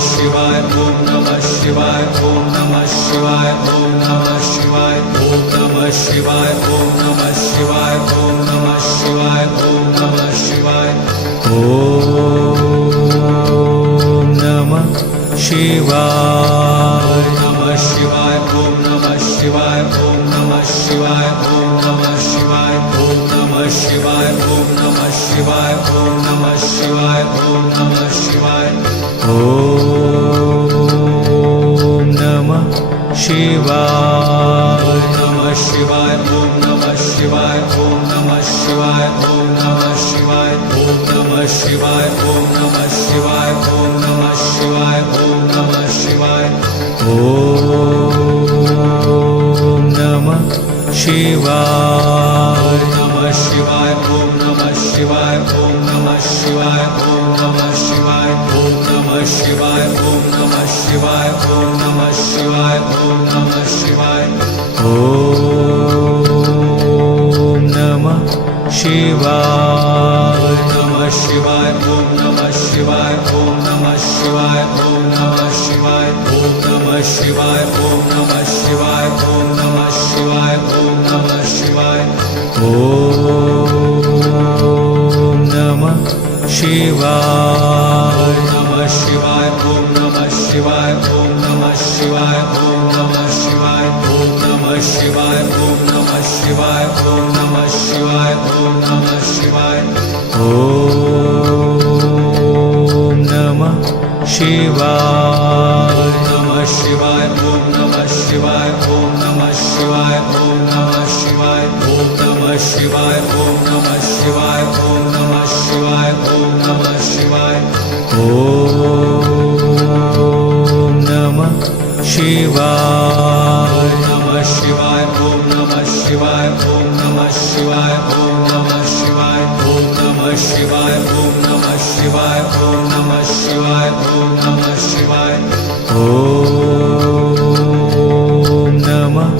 शिवाय ओम नमः शिवाय ओम नमः शिवाय ओम नमः शिवाय ओम नमः शिवाय ओम नमः शिवाय ओम नमः शिवाय ओम नमः शिवाय ओम नमः शिवाय नमः शिवाय ओम नमः शिवाय ओम नमः शिवाय ओम नमः शिवाय ओम नमः शिवाय ओम नमः शिवाय ओम नमः शिवाय ओम नमः शिवाय ओम नमः शिवाय नमः शिवाय ओम नमः शिवाय ओम नमः शिवाय ओम नमः शिवाय ओम नमः शिवाय ओम नमः शिवाय ओम नमः शिवाय ओम नमः शिवाय ओम नमः शिवाय नमः शिवाय ओम नमः शिवाय ओम नमः शिवाय ओम नमः शिवाय ओम नमः शिवाय ओम नमः शिवाय ओम नमः शिवाय ओम नमः शिवाय ओम नमः शिवाय नमः शिवाय ओम नमः शिवाय ओम नमः शिवाय ओम नमः शिवाय ओम नमः शिवाय ओम नमः शिवाय ओम नमः शिवाय ओम नमः शिवाय ओम नमः शिवाय नमः शिवाय ओम नमः शिवाय ओम नमः शिवाय ओम नमः शिवाय ओम नमः शिवाय ओम नमः शिवाय ओम नमः शिवाय ओम नमः शिवाय ओम नमः शिवाय नमः शिवाय ओम नमः शिवाय ओम नमः शिवाय ओम नमः शिवाय ओम नमः शिवाय ओम नमः शिवाय ओम नमः शिवाय ओम नमः शिवाय ओम नमः शिवाय नमः शिवाय ओम नमः शिवाय ओम नमः शिवाय ओम नमः शिवाय ओम नमः शिवाय ओम नमः शिवाय ओम नमः शिवाय ओम नमः शिवाय ओम नमः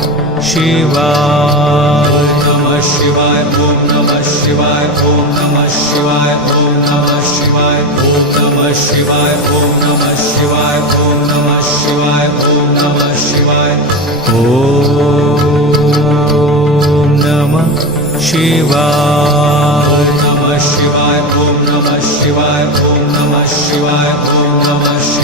शिवाय नमः शिवाय ओम नमः शिवाय ओम नमः शिवाय ओम नमः शिवाय ओम नमः शिवाय ओम नमः शिवाय ओम नमः शिवाय ओम नमः शिवाय ओम नमः शिवाय नमः शिवाय ओम नमः शिवाय ओम नमः शिवाय ओम नमः शिवाय